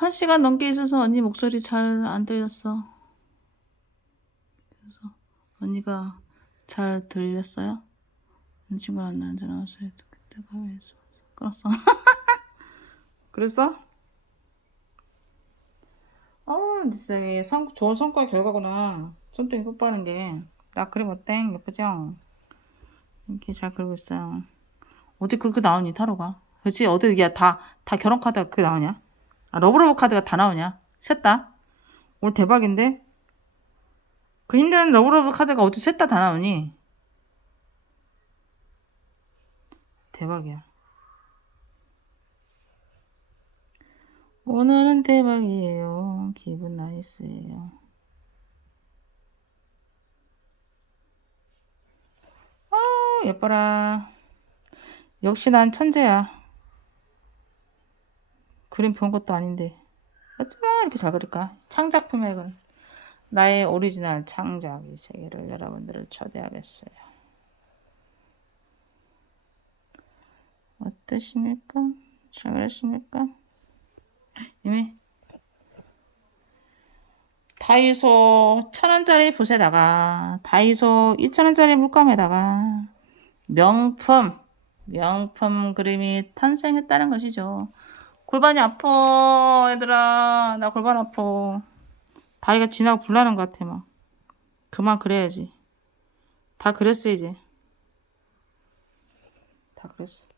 한 시간 넘게 있어서 언니 목소리 잘 안 들렸어. 그래서 언니가 잘 들렸어요? 친구랑 안 전화왔어요. 그때 가위에서 끊었어. 그랬어? 어, 진짜 이게 성, 좋은 성과 결과구나. 손등이 뽀뽀하는 게. 나 그림 어때? 예쁘죠? 이렇게 잘 그리고 있어요. 어디 그렇게 나오니, 타로가? 그치? 어디, 야, 다, 다 결혼 카드가 그게 나오냐? 아, 러브러브 카드가 다 나오냐? 셋 다? 오늘 대박인데? 그 힘든 러브러브 카드가 어디 셋다 다 나오니? 대박이야. 오늘은 대박이에요. 기분 나이스예요. 아, 예뻐라. 역시 난 천재야. 그림 본 것도 아닌데. 어쩌면 이렇게 잘 그릴까? 창작품의 건 나의 오리지널 창작 이 세계를 여러분들을 초대하겠어요. 어떠십니까? 잘 그렸습니까? 이미 다이소 천원짜리 붓에다가 다이소 이천원짜리 물감에다가 명품 명품 그림이 탄생했다는 것이죠. 골반이 아파 얘들아. 나 골반 아파. 다리가 지나고 불나는 것 같아 막. 그만 그래야지. 다 그랬어 이제. 다 그랬어